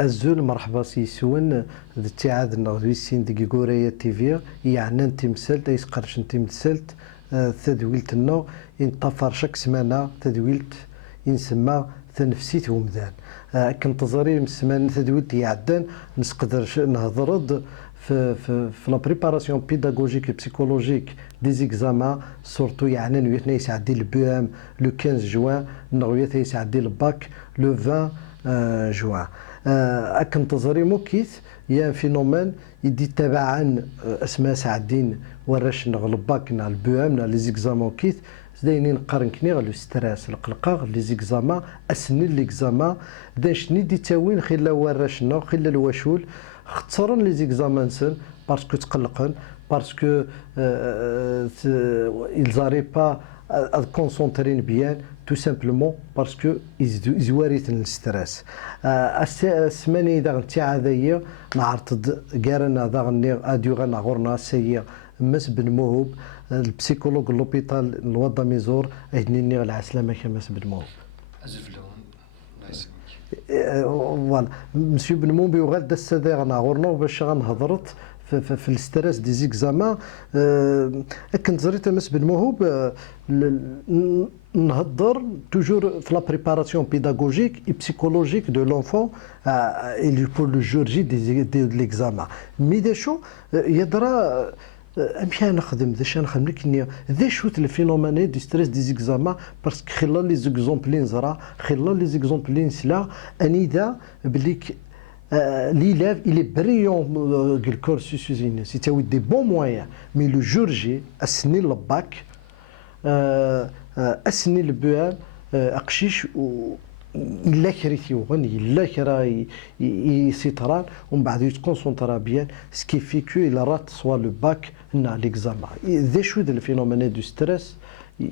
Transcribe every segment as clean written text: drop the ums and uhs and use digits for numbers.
الزول مرحبا سي سوان اتعاد النغويسين ديك كوريا تيفي يعني انت مسلت ايس قرش انت مسلت تدويلت النو انطفر شك سمانه تدويلت ينسمى تنفسيت ومدان كنتظري مسمان تدويلت يعدان نقدر نهضرد في لا بريباراسيون بيداغوجيك بسيكولوجيك دي زيكزامان سورتو يعني نويتنا يسعدي البي ام لو 15 جوان نغويت يسعدي الباك لو 20 جوان كنتظري موكيت يا فينومين يدي تبعا اسماء سعدين وراش نغلب باك نا البي ام نا لي زيكزامان كيت داينين نقارن كني غلو ستريس القلقه لي زيكزامان اسني ليكزامان داش ني دي تاوين خلا وراش نو خلا الواشول ختصرن لي زيكزامان سن باسكو تقلقن باسكو ils arrivent pas à concentrer bien tout simplement parce que يزواريتن الستريس السماني اذا نتاع هذايا نعرض كارنا ذا غني اديو غنغورنا سي مس بن موهوب البسيكولوج لوبيتال الوضع ميزور اهنيني العسلامه كمس بن موهوب فوالا مسيو بن موبي وغاد السدا غنغورنا باش غنهضرت في الستريس دي زيكزامان كنت زريت مس بن موهوب نهضر توجور في لا بريباراسيون بيداغوجيك اي بسيكولوجيك دو لونفون اي بور لو جور جي دي ليكزامان مي داشو يدرا امشي نخدم داش نخدم لكن ذا شوت الفينومين دي ستريس دي زيكزامان باسكو خلال لي زيكزومبل نزرا خلال لي زيكزومبل نسلا انيدا بليك l'élève il est brillant le cursus c'est des bons moyens mais le jour J asni le bac asni le BM اقشيش الا كريتي وغني الا كرا يسيطران ومن بعد يتكونسونطرا بيان سكي في كو الى رات سوا لو باك نا ليكزامان ذا شو دو الفينومين دو ستريس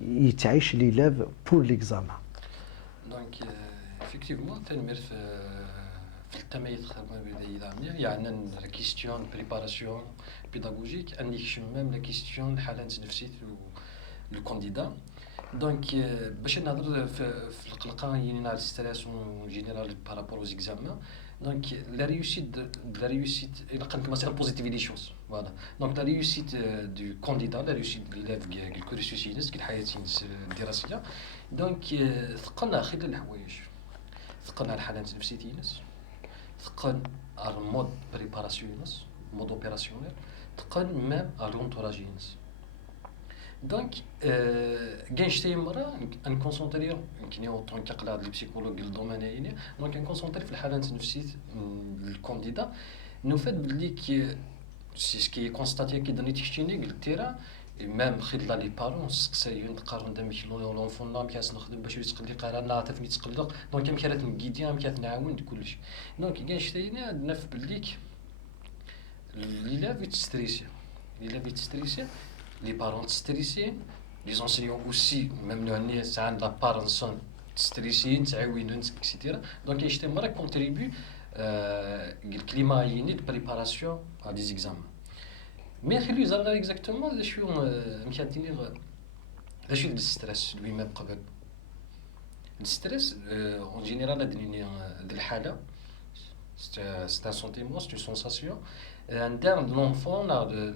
يتعيش ليليف بور ليكزامان دونك effectivement تنمر في التمييز خدمة بداية يعني لا كيستيون بريباراسيون بيداغوجيك اني شمام لا كيستيون الحالات النفسية لو كانديدا دونك باش نهضر في القلقه يعني على الستريس اون جينيرال بارابور aux examens دونك لا ريوسيت الى قلت مثلا بوزيتيف لي شوز فوالا دونك لا ريوسيت دو كانديدا لا ريوسيت ليليف ديال الكورسوس ينس ديال الحياه الدراسيه دونك ثقلنا خير الحوايج ثقلنا على الحالات النفسيه ينس ثقل على المود بريباراسيون ينس مود اوبيراسيونيل ثقل ميم على لونتوراج ينس دونك كاين شتي مرة نكونسونطري يمكن اوطون كقلا لي بسيكولوج الدومين يعني دونك نكونسونطري في الحالات النفسيه الكانديدا نوفات بلي كي سي سكي كونستاتي كي داني تشتيني قلت لها ميم خلال لي بارون سقسايون تقارن دام لونفون لا مكاس نخدم باش يتقلي قرانا تفني تقلق دونك كانت نقيديها كانت نعاون كلشي دونك كاين شتي عندنا في بليك لي لا فيتستريسي les parents stressés, les enseignants aussi, même le ça la parents sont stressés, etc. Donc il contribue le climat de préparation à des examens. Mais il y a exactement le stress lui-même. Le stress, en général, c'est un sentiment, c'est une sensation. En termes de l'enfant,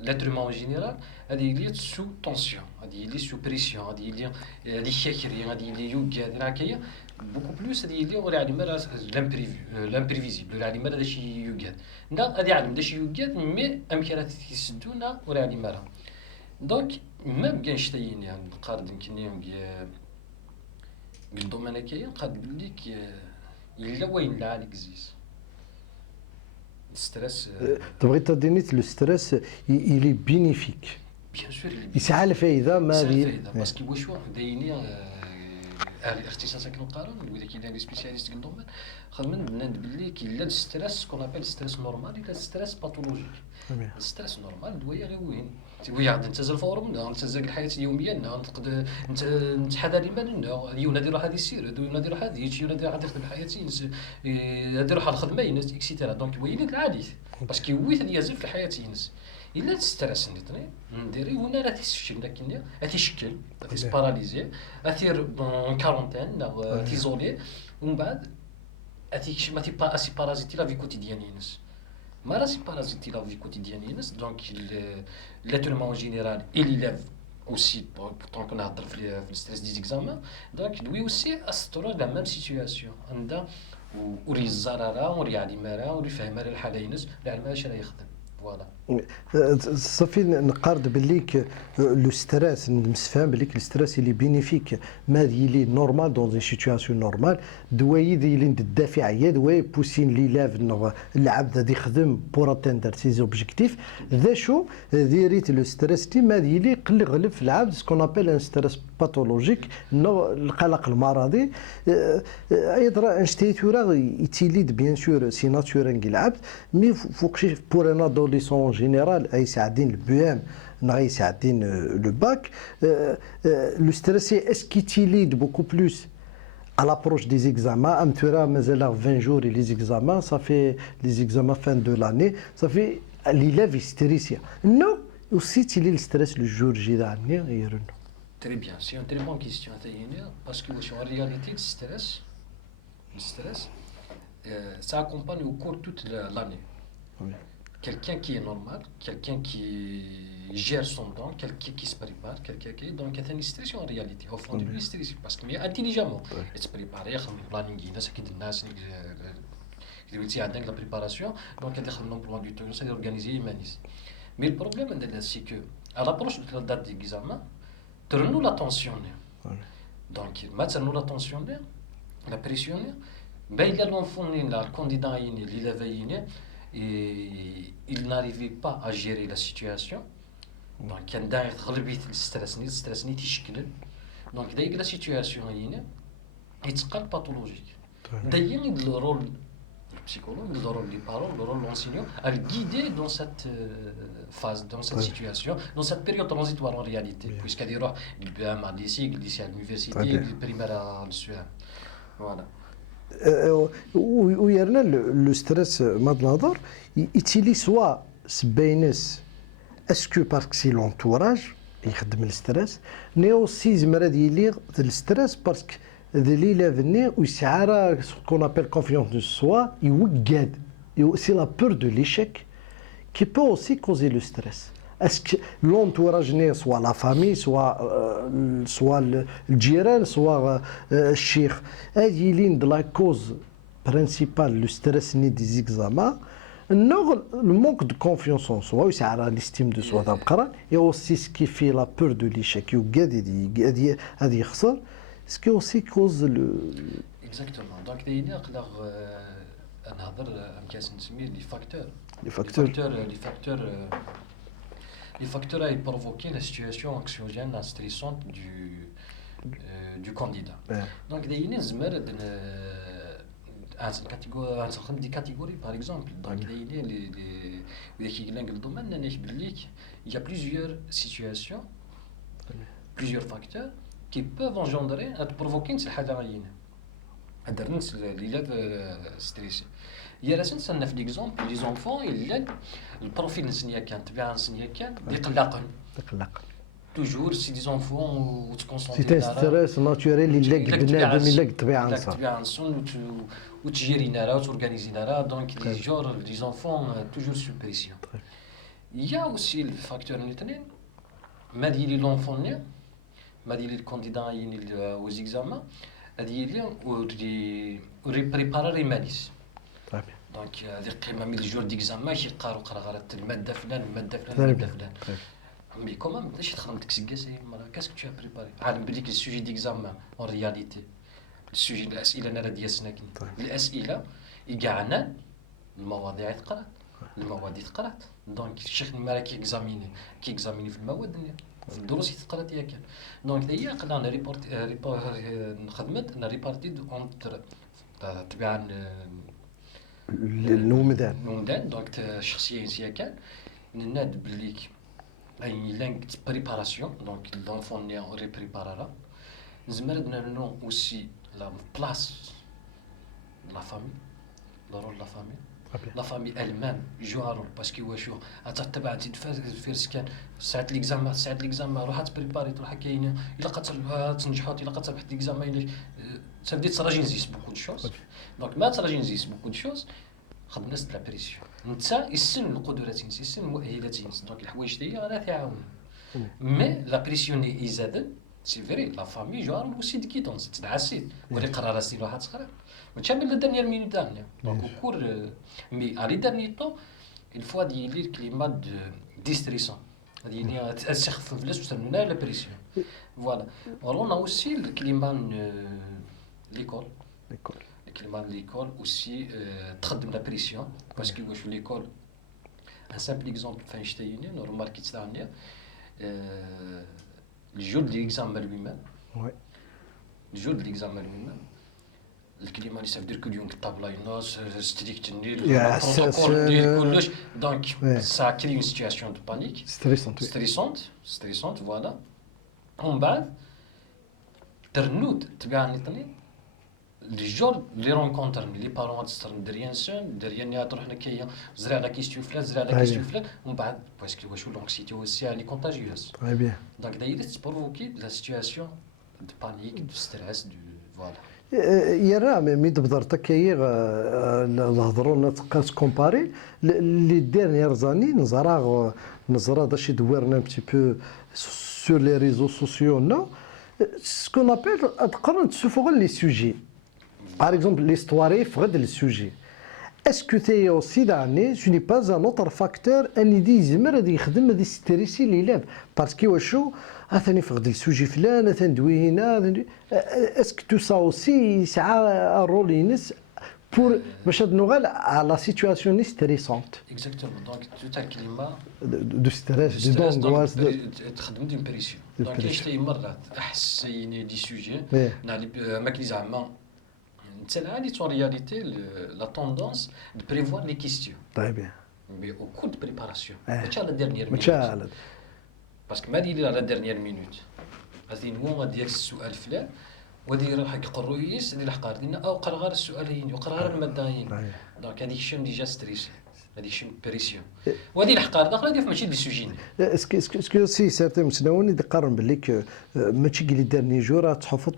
l'être humain en général, il est sous tension, il est sous pression, il est chakri, il est yoga, beaucoup plus il est l'imprévisible, l'animal de chez yoga. Là, il y a des yoga, mais امكانيات يسدونا ولا المرة. Donc même كان شتيين يعني قارد يمكن بالدومين كاين قاد بليك إلا وين لا اكزيست. الستريس تبغي تديني لو ستريس il est bénéfique bien sûr يسعى الفائده ما بين باسكو واش دايني الاختصاص كنقارن ولا كاين لي سبيسياليست في الدومين خدمن بناد بلي كاين لا ستريس كون ابل ستريس نورمال ولا ستريس باثولوجيك ستريس نورمال دويه غير وين تبغي عاد تنتزل الفورم تنتزل الحياه اليوميه تقدر نتحدى منه ينادي روح هذه السير ينادي روح هذه يجي ينادي روح يخدم حياتي يدير روح الخدمه ينس اكسيتيرا دونك وين العادي باسكو ويت يزف في الحياه ينس الا تسترس نيطني نديري ونا راه تيسجل لكن تيشكل تيسباراليزي اثير اون كارونتين تيزولي ومن بعد هذيك ما تي با اسي بارازيتي لا في كوتيديان ينس ما راسي بارازيتي لا في كوتيديان ينس دونك لاتر اون جينيرال إلي ليف aussi طون كنا نهضر في الستريس دي زيكزامان دونك لوي اوسي استرو لا ميم سيتوياسيون عندها وري الزراره وري على مارا وري فهم على الحاله ينس لا على اش راه يخدم فوالا صافي نقارد بالليك لو ستريس نمسفهم بالليك الستريس اللي بينيفيك ما يلي نورمال دون سيتوياسيون نورمال دوايد اللي الدافع هي دواي بوسين لي لاف العبد غادي يخدم بور اتاندر سي زوبجيكتيف ذا شو ديريت لو ستريس تي ما يلي قل غلب في العبد سكون ابل ان ستريس باثولوجيك القلق المرضي ايضا انشتيتورا يتيليد بيان سور سي ناتورال العبد مي فوق شي بور ان ادوليسون جينيرال اي ساعدين البيام نغي ساعدين لو باك لو ستريس اسكيتيليد بوكو بلوس à l'approche des examens, am tura mazal 20 jours les examens, ça fait les examens fin de l'année, ça fait l'élève est stressé. Non, aussi il est le stress le jour J dernier et Très bien, c'est une très bonne question parce que en réalité le stress ça accompagne au cours toute l'année. Oui. Quelqu'un qui est normal, quelqu'un qui gère son temps, quelqu'un qui se prépare, quelqu'un qui donc il y a une stress en réalité au fond de lui stress parce que mais intelligemment il se prépare il y a un planning الناس اكيد الناس اللي قلتي عندك la préparation donc il y a un emploi du temps c'est organisé humaniste mais le problème c'est que à l'approche de la date d'examen tourne l'attention donc maintenant l'attention la pression ben l'enfant le candidat l'élève et il n'arrivait pas à gérer la situation donc كان داير تغلبيه الستريس ني تيشكل دونك دايك لا سيتوياسيون هنا يتقال باثولوجيك دايما لو رول psychologue, le rôle des parents, le rôle de l'enseignant, à le guider dans cette phase, dans cette situation, dans cette période transitoire en réalité, puisqu'il y a des lycées, lycée à l'université, le primaire à l'USUAM. Voilà. ويرنا لو ستريس ماد نهضر يتيلي سوا سباينس اسكو باسكو سي لونتوراج يخدم الستريس ني اوسي زمرا ديالي الستريس باسكو ذلي لافني ويسعى كون ابل كونفيونس دو سوا يوقاد سي لا بور دو ليشيك كي بو اوسي كوزي لو ستريس اسكو لونتوراج ني سوا لا فامي سوا الجيران سوا الشيخ هادي لين د لا كوز برينسيبال لو ستريس ني دي زيكزامان نو لو مونك دو كونفيونس ان سوا ويسعى ليستيم دو سوا تاع القران اي اوسي سكي في لا بور دو ليشيك يوقاد هادي يخسر ce qui aussi cause le... Exactement. Donc, il y a les facteurs à provoquer la situation anxiogène, stressante du candidat. Donc, il y a des catégories, par exemple. Donc, il y a plusieurs situations, plusieurs facteurs qui peuvent engendrer à provoquer une حاجه معينه هذا الناس اللي ستريسي هي راسن سنه في ليكزومبل لي زونفون الا البروفيل نسنيه كان طبيعه نسنيه كان يقلقن توجور سي دي زونفون وتكونسونطري سي ستريس ناتوريل اللي بنادم اللي الطبيعه نص الطبيعه نص وتجيرينا راه وتورغانيزينا راه دونك لي جور لي زونفون توجور سو بريسيون يا اوسي الفاكتور الاثنين ما ديالي لونفون ما ديال الكانديدا aux examens هذه بريباري ماليس دونك هذه قيمه من الجور ديكزامان يقراو قرا الماده فلان الماده فلان الماده فلان مي كومام باش تخدم تكسكاسي كاسكو تو بريباري عالم بليك السوجي ديكزامان اون رياليتي السوجي الاسئله انا ديال سناكين الاسئله يقعنا المواضيع تقرات المواد تقرات دونك الشيخ المالا كي اكزاميني في المواد في الدروس تقرات ياك دونك هي قدرنا خدمت ريبارتي اونتر تبع النومدان دونك شخصيه انسيه كان نناد بليك اي لانك بريباراسيون دونك لونفون ني اوري بريبارا زمرنا نو اوسي لا بلاص لا فامي لا رول لا فامي لا فامي المام جوارو باسكو واش تتبع تفيرس كان ساعه ليكزام روح تبريباري تروح كاينه الا قدرت تنجحوا الا قدرت تربح ليكزام ça veut dire que ça existe beaucoup de choses donc ما existe beaucoup de choses خد الناس تاع بريسيون انت يسن القدرات يسن المؤهلات دونك الحوايج دي راه تعاون مي لا بريسيون يزاد سي فري لا فامي جوار اوسي دي كيدونس تدعسيت ولي قرار سي واحد صغير ماشي من لا دانيير مينوت دانيير دونك كور مي علي داني طو الفوا ديالي الكليما ديستريسون يعني تسخف فلاش وصلنا لا بريسيون فوالا ولونا اوسي الكليما ليكول الكلمه ليكول اوسي تخدم لا بريسيون باسكو واش ليكول ان سامبل اكزومبل فاين شتايني نورمال كي تستعمل الجور ديال ليكزامان لوي-ميم الجور ديال ليكزامان لوي-ميم الكلمه اللي سافدير كل يوم الطابله يناس ستريكت النيل البروتوكول ديال كلش دونك سا كري اون سيتوياسيون دو بانيك ستريسونت فوالا ومن بعد ترنود تبعني طني لي جور لي رونكونتر لي بارون تسترن دريان سون دريان يا تروح نكايا زرع لا كيستيو فلان زرع لا كيستيو فلان ومن بعد باسكو واش لونكسيتي اوسي لي كونتاجيوس تري بيان دونك دايره تبروفوكي لا سيتوياسيون دو بانيك دو ستريس دو فوالا يا راه مي تبدر تكاي نهضروا نتقاس كومباري لي ديرنيير زاني نزرا داشي دورنا ان بتي بو سور لي ريزو سوسيو نو سكون ابيل تقرن تسوفغ لي سوجي par exemple l'histoire فغد السوجي اسكو تي اوسي داني جو ني با ان اوتر فاكتور اني دي يزمر غادي يخدم هذه ستريسي اللي لاب باسكو واشو اثاني فغد السوجي فلان اثاني دوي هنا اسكو تو سا اوسي يسعى رول ينس بور باش نوغال على سيتوياسيون ستريسونت اكزاكتومون دونك تو تاع كلمه دو ستريس دو دونغواس تخدم دي بريسيون دونك كاين مرات احس دي سوجي ما كلي زعما C'est en réalité la tendance de prévoir les questions. Très bien. Mais au cours de préparation. Pas à la dernière minute. Parce que ما دير على la dernière minute. غادي نو غادي السؤال فلان وغادي يروح يقرو يس اللي حقار لنا او قرا غير السؤالين وقرا غير المادين. دونك هذيك الشيء ديجا ستريس. هذيك الشيء بريسيون. وهذه الحقار داخله ديال ماشي دي سوجين. اسكو سي سيرتي مسناوني تقارن بالليك ماشي قلي دارني جورا تحفظ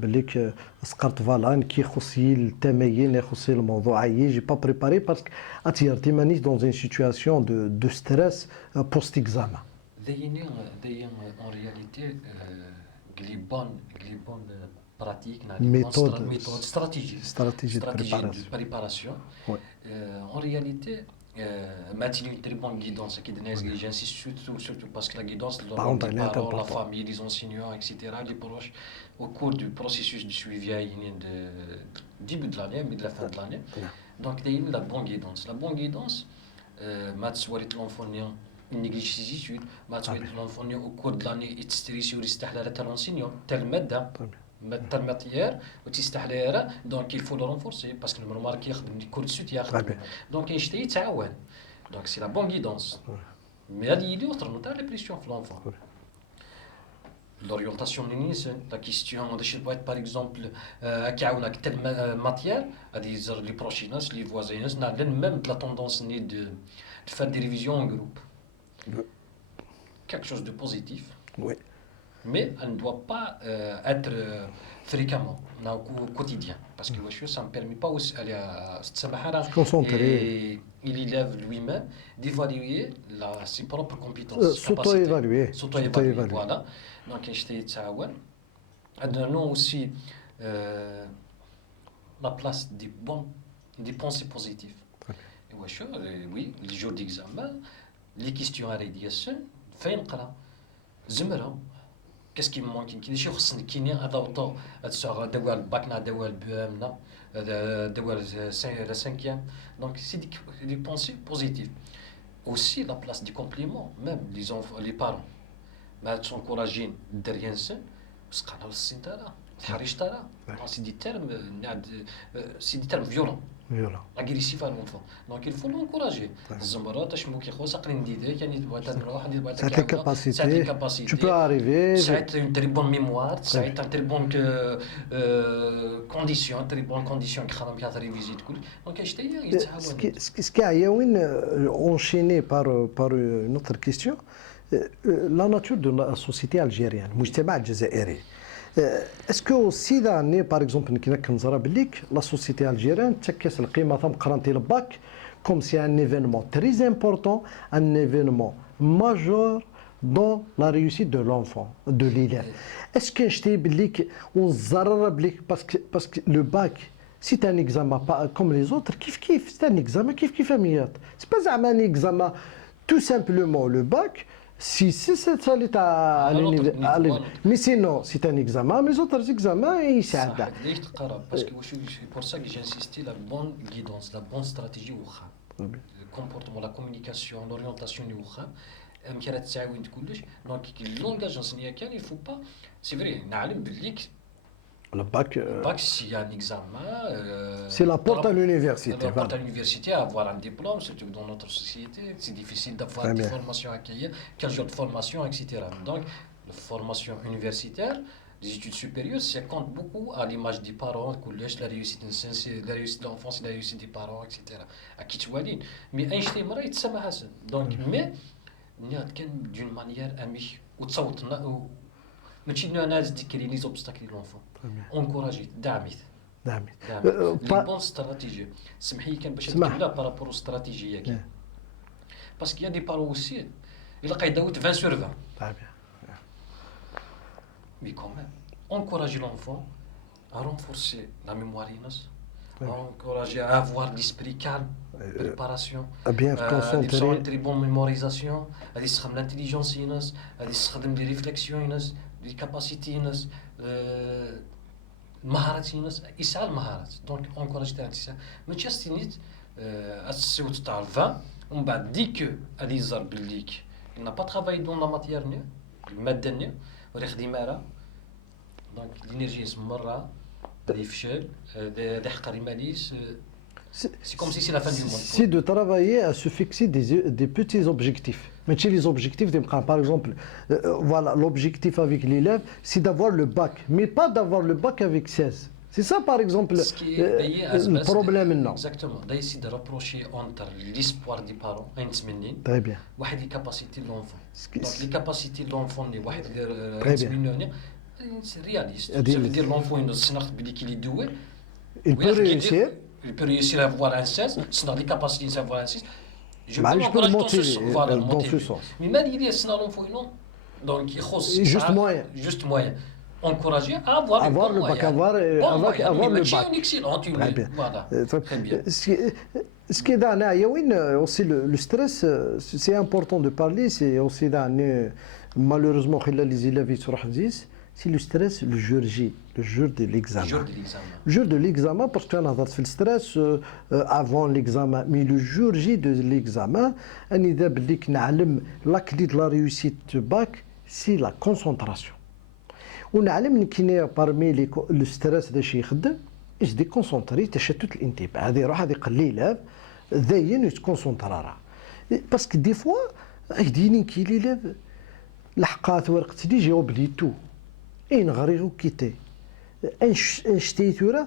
بالليك سقرت فالان كي يخصي التماين يخصي الموضوع يجي با بريباري باسكو اتيرتي مانيش دون ان سيتوياسيون دو ستريس بوست اكزامان داين en réalité قلي بون pratique méthode stratégie de préparation en réalité maintenir une très bonne guidance qui j'insiste surtout parce que la guidance les parents, la famille, les enseignants, etc., les proches au cours du processus de suivi de début de l'année mais de la fin de l'année donc il y a la bonne guidance ما تسوالي l'enfant نيجليج سي زيتود ما تسوالي l'enfant au cours de l'année يتستريسي ويستحلى على تال enseignant تال ماده تال ماتيير وتستحلى دونك il faut le renforcer parce que le remarque يخدم دي كور سوت ياخذ دونك كاين شتي يتعاون دونك سي لا بون غيدونس مي هادي يدي وتر تاع لي بريسيون في l'enfant l'orientation l'initiale la question de chez boîte par exemple كيعاونك تال ماتيير هادي يزر لي بروشيناس لي فوازينس نعلن même de la tendance ni de faire des révisions en groupe quelque chose de positif oui mais elle ne doit pas être fréquemment au quotidien parce que ça ne permet pas aussi à se concentrer et il élève lui-même d'évaluer ses propres compétences s'auto-évaluer voilà donc j'étais تعاون عندنا aussi la place des pensées positives oui les jours d'examen les questions à rédiation فين نقرا زمره qu'est-ce qui me manque كاين شي خصني كاين هذا وطو هذا دوا الباكنا دوا البامنا دوا لا cinquième donc c'est des pensées positives aussi la place du compliment même les enfants les parents ما تنكوراجين الدريان سن سقنا السن تاعنا تحريش تاعنا سي دي تيرم فيولون Voilà. agressif à l'enfant. Donc il faut l'encourager. الزمرات اشمو كيخو ساقلين ديديك يعني تبغى تروح يعني تبغى Ça a les ساعات les capacités. capacités. Tu peux arriver. ساعات une très bonne mémoire, ساعات une très bonne condition, très bonne condition qui خدم كاع ريفيزيت كل. دونك اش تاهي يتعاون. Ce qui a enchaîné par une autre question, la nature de la société algérienne, المجتمع الجزائري. Est-ce que aussi d'année par exemple كنا كنزرا بليك la société algérienne تكاس القيمة ثم قرنتي الباك comme c'est un événement très important, un événement majeur dans la réussite de l'enfant, de l'élève. Est-ce que je t'ai بليك ونزرر بليك parce que le bac c'est un examen pas comme les autres كيف c'est un examen كيف ميات. C'est pas un examen tout simplement le bac. Si c'est ça l'état mais sinon c'est un examen mais les autres examens ils s'adaptent. ليش تقرا باسكو pour ça que j'ai insisté la bonne guidance, la bonne stratégie واخا. Le comportement, la communication, l'orientation اللي واخا كانت تساعد كلش. دونك اللونغاج نصنيه كان il faut pas c'est vrai نعلم بالليك Le bac, s'il y a un examen. C'est la porte à l'université. La porte à l'université, avoir un diplôme, surtout dans notre société, c'est difficile d'avoir des formations à accueillir, 15 jours de formation, etc. Donc, la formation universitaire, les études supérieures, ça compte beaucoup à l'image des parents, la réussite de l'enfance, la réussite des parents, etc. À qui tu vois dire. Mais Einstein, il s'est Hassan. Donc, mais, d'une manière amie, ou ماشي ناس تكري لي زوبستاكل لونفون انكوراجي دعمت لي بون استراتيجي سمحي لي كان باش نتكلم بارابور استراتيجيه كي باسكو يا دي بارو اوسي الا قيداوت 20 sur 20 مي كومون انكوراجي لونفون à renforcer la mémoire encourager à avoir l'esprit calme, préparation, à bien concentrer, une très bonne mémorisation, à l'intelligence, à des réflexions, des capacités, المهارات يسعى المهارات. دونك انكوراج تاع الانسان ماشي استنيت السوت تاع 20 ومن بعد ديك غادي يزر بليك il n'a pas travaillé dans la matière الماده النية ولا يخدم على دونك الانرجي يسمرها غادي يفشل غادي يحقر الماليس. C'est comme si c'est la fin du monde. C'est de travailler à se fixer des petits objectifs. Mais chez les objectifs, par exemple, voilà, l'objectif avec l'élève, c'est d'avoir le bac, mais pas d'avoir le bac avec 16. C'est ça, par exemple, le problème maintenant. Exactement. D'ailleurs, c'est de rapprocher entre l'espoir des parents, très bien, et les capacités de l'enfant. Donc, les capacités de l'enfant, c'est réaliste. Ça veut dire l'enfant, il peut réussir. Il peut réussir à avoir un 16, c'est dans les capacités d'avoir un 6. Je peux le motiver dans ce sens. Mais même il y a l'enfant, non. Donc il faut juste moyen. Encourager à avoir le bac, avoir le bac. Excellent, voilà. Très bien. Ce qui est dans aussi le stress, c'est important de parler, c'est aussi dans malheureusement les élèves c'est le stress le jour J, le jour de l'examen. Le jour de l'examen, parce qu'on a fait le stress avant l'examen, mais le jour J de l'examen, la clé de la réussite du bac, c'est la concentration. On a parmi le stress de chez Khd, il se déconcentre, تشتت الانتباه. هذه يروح هذه قليلة ذاين يتكونسونطرا. Parce que des fois, يديني كي l'élève لحقات ورقت دي جاوب لي تو. إن غريغو كيتي انشتيتورا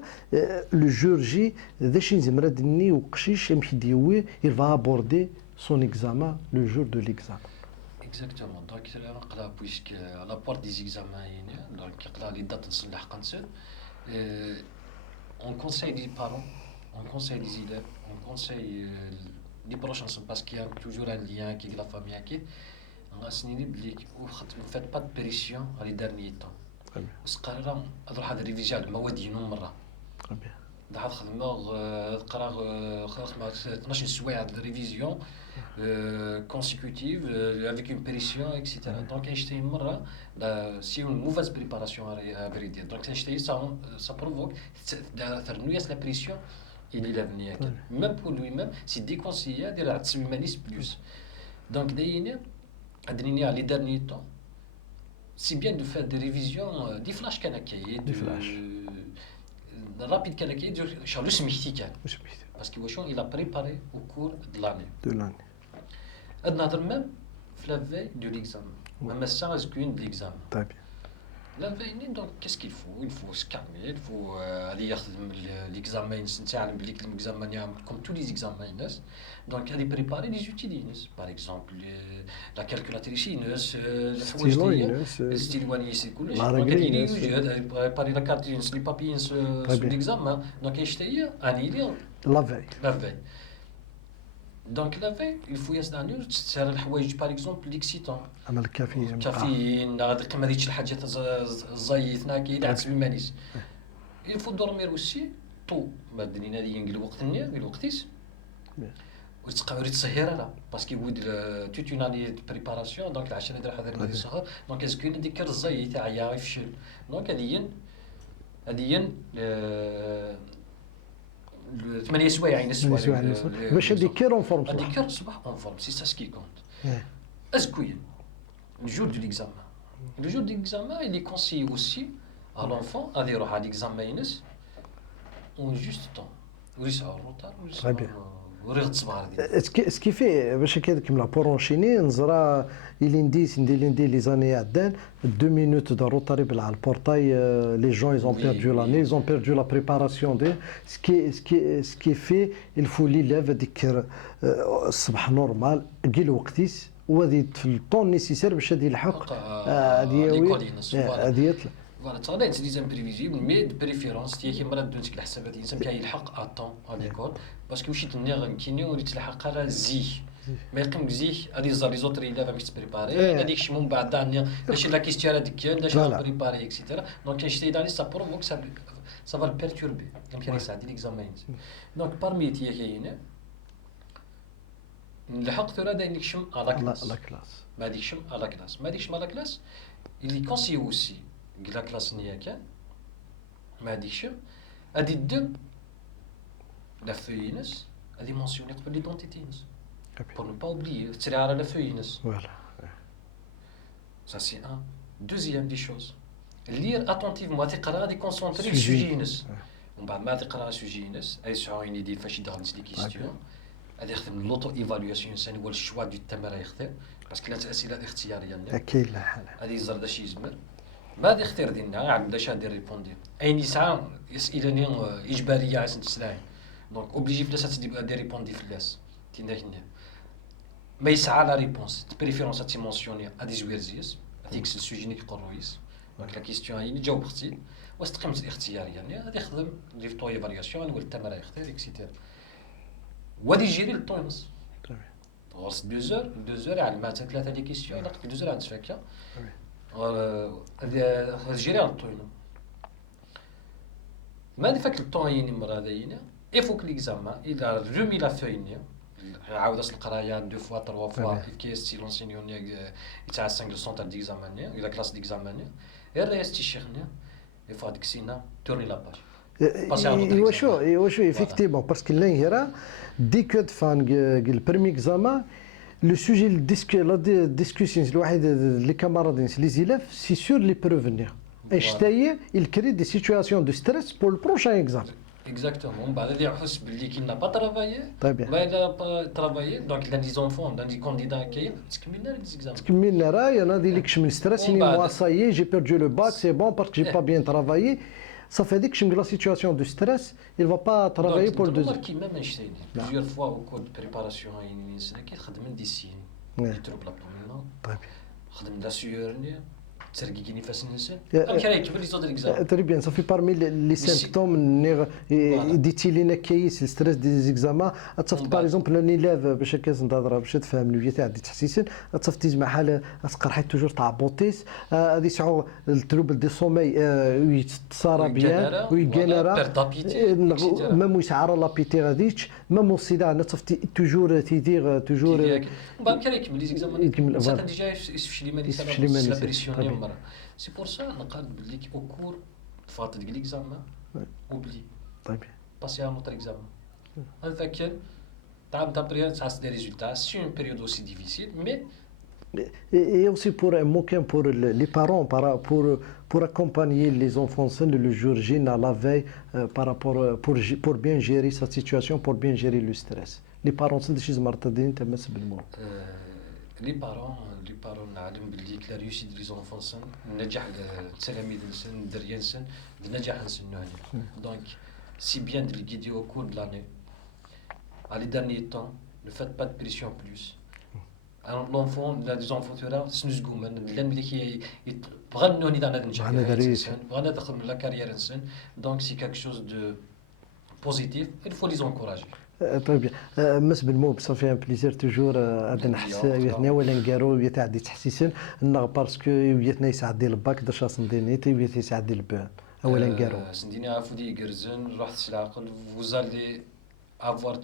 لو جور جي ذا شي نزمر دني وقشيش يمشي ديوي il va aborder son examen le jour de l'examen. Exactement. Donc نقرا puisque à la porte des examens donc نقرا les dates نصلح قنصل. On conseille des parents, on conseille des élèves, on conseille les proches parce qu'il y a toujours un lien avec la famille qui ne faites pas de pression à les derniers temps. قرر اروح هذا الريفيزيون المواد ينوم مره ضحى خدمه قرا 12 سوايع de révision consécutive avec une pression etc. Donc Einstein مره c'est une mauvaise préparation à vrai dire. Donc Einstein ça provoque la pression il est l'avenir même pour lui-même c'est déconseillé de la humaniste plus. Donc d'ailleurs les derniers temps c'est bien de faire des révisions, des flashs canacayés, rapide كان كيدير شغل سميتي كان واش بيت باسكو واش il a préparé au cours de l'année. دو لاني هاد نهضر ميم في لا في دو ليكزامان ميم الساعه زكوين دو ليكزامان. طيب لا فيني دونك كيس كيل فو il faut se calmer il faut غادي يخدم ليكزامينس نتاع بلي ليكزامان كوم تو لي زيكزامينس دونك غادي بريباري لي زوتيلينس باغ اكزومبل لا كالكولاتريسينس الحوايج ديال ستيلوانيس كلش دونك غادي يوجد بريباري لا كارتينس لي بابينس سو ليكزامان دونك اش هي انيلي لا في لا في دونك لا في il faut يصنع تسال الحوايج باغ اكزومبل ليكسيتون عمل الكافيين كافيين هذيك قيمه هذيك الحاجات الزيتنا كي حسب المانيس il faut dormir aussi طو ما دنينا هذه ينقل وقت الوقتيس وتبقى ريت سهيره لا باسكو يود توت اون اني بريباراسيون دونك العشره يدير هذا اللي السهر دونك اسكو ديك الزيت تاع يفشل دونك هذه 8 سوايع باش هذيك كير اون فورم هذيك كير صباح اون فورم سي سا سكي كونت اسكوين le jour de l'examen. Le jour de l'examen, il est conseillé aussi à l'enfant à dire à l'examen en juste temps. Oui, ça Très bien. اسكي فيه باش هكا كيما بورونشيني نزرا اللي ندير لي زاني عدان 2 مينوت دو روتاري على البورتاي لي جون ايزون بيردو لاني ايزون بيردو لا بريباراسيون دي سكي في الفو ليليف هذيك الصباح نورمال كي الوقتيس وهذه في الطون نيسيسير باش هذه الحق هذه فوالا تقدر تديز امبريفيزيبل مي دو بريفيرونس هي كيما راه دونك الحساب هذه الانسان كيلحق ا طون ليكول باسكو واش تنيغ كيني ولي تلحق راه زي ما يقيم زي هذه زار لي زوتر الا فاش تبريباري هذيك شي من بعد دانيا باش لا كيستير هذيك كان باش بريباري اكسيتيرا دونك كاين شي داني سا بروفوك سا فا بيرتوربي دونك كاين يساعد ليكزامين دونك بارمي تي كاينه لحقت راه داير نكشم على كلاس ما ديكشم على كلاس ما ديكشم على كلاس اللي كونسي اوسي لا كلاس نيا كان ما ديكشم هادي دو لا فوينس هادي مونسيوني قبل لي دونتيتينس pour ne pas oublier تسري على لا فوينس فوالا ça c'est un deuxième des choses lire attentivement تقرا غادي كونسونطري سوجينس ومن بعد ما تقرا سوجينس اي سعوين يدير فاش يدخل لي كيستيون هذا يخدم لوطو ايفالواسيون الانسان هو الشوا دو التماره يختار باسكو كانت اسئله اختياريه اكيد لا حل هذه يزر داش يزمر ما غادي يختار ديالنا عاد باش غادي ريبوندي اين يسعى اسئله اجباريه عشان تسلاي دونك اوبليجي فلاس تدي دي ريبوندي فلاس تيناك ما يسعى لا ريبونس بريفيرونس تي مونسيوني هذه زويرزيس هذيك السوجي يقول رويس دونك لا كيستيون هي جاوب اختي واش تقيمت الاختياريه يعني غادي يخدم لي تو ايفالواسيون ولا التماره يختار اكسيتير وغادي يجيري الطونس غوص 2 زور يعلمها حتى 3 دي كيستيون الا قلت 2 زور غنتفكا غادي يجيري على الطونو ما فاك الطون يني مرة هذايا يفوك ليكزامان الى رومي لا فويني عاود القرايه 2 فوا 3 فوا كيف كيستي لونسينيون تاع 5 لسون تاع ديكزامان الى كلاس ديكزامان الريستي شيخنا يفوا ديك سينا تورني لا باج ايوا شو effectivement parce que là dès que fan le premier examen le sujet la discussion الواحد les camarades les élèves c'est sûr les prévenir اشتاي il crée des situations de stress pour le prochain examen exactement من بعد يحس باللي كي n'a pas travaillé طيب ما لا travaillé donc il a des enfants dans des candidats كاين تكملنا لي زيكزام تكملنا راه انا دي لك من ستريس اني moi ça y est j'ai perdu le bac c'est bon parce que j'ai pas bien travaillé ça fait que la situation de stress, il ne va pas travailler pour le deuxième. Qui même plusieurs fois au cours de préparation à une initiative, qui خدم des signes, des troubles abdominaux, خدم la sueur, تسرقي نفس الانسان كاين كيف لي زود ليكزام تري بيان صافي بارمي لي سيمبتوم ديتي لينا كيس ستريس دي زيكزامان تصفت باغ اكزومبل اني لاف باش هكا نهضر باش تفهم الوجه تاع دي تحسيسن تصفت تجمع حاله تقرا حيت توجور تاع بوتيس هذه سعو التروبل دي سومي يتصارى بيان ويغينرا ميم يسعر لابيتي غاديش ميم الصداع تصفت توجور تيدير توجور بعد كان يكمل لي زيكزامان ساعه ديجا يفشل لي بريسيوني سي بور سا نقال بلي او كور فات ديك ليكزامان اوبلي طيب باسي ان اوتر اكزامان هذا كان تعب تابريا تاع دي ريزولتا سي اون بيريود اوسي ديفيسيل مي Et aussi pour un moquin pour les parents, pour accompagner les enfants sains le jour J, à la veille, par rapport, pour bien gérer sa situation, pour bien gérer le stress. Les parents sont des choses martadين تمس بالموت. لي بارون نعلم باللي لا ريوسيت لي زونفون سن نجاح التلاميذ نسن الدريان سن نجاح نسنو هنا دونك سي بيان دو guider au cours de l'année à les derniers temps ne faites pas de pression plus l'enfant des enfants ترى سنوز قومن لان بديك بغا نوني دانا نجاح بغا ندخل من لا كارير نسن دونك سي كاك شوز دو بوزيتيف il faut les encourager. طيب مس بالموب صافي ان بليزير توجور غادي نحس ويتنا ولا نقارو ويتا عندي تحسيسن ان باسكو ويتنا يسعدي الباك داش صندينيتي ويتا يسعدي البان اولا نقارو سنديني عفو دي قرزن رحت العقل vous allez avoir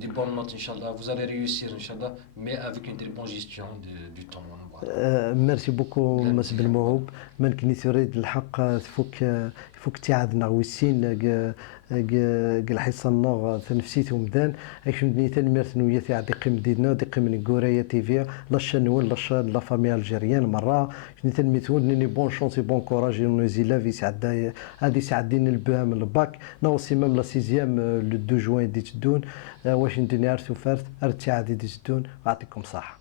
des bonnes notes inchallah vous allez réussir inchallah mais avec une très bonne gestion du temps. ميرسي بوكو مس بالموهوب من كني تريد الحق فوك تعادنا ويسين الحصه النوغ نفسيت ومدان اكش مدني تنمرت نويا تاع دي قيم دينا دي قيم نكورايا تيفي لا شانوال لا فامي الجيريان مره شنو تنميتون ني بون شونس بون كوراج نو زيلاف يسعد هادي سعدين البام الباك نوصي ميم لا سيزيام لو 2 جوان دي تدون واش ندير عرفتو فارت ارتي عادي دي تدون يعطيكم صحه.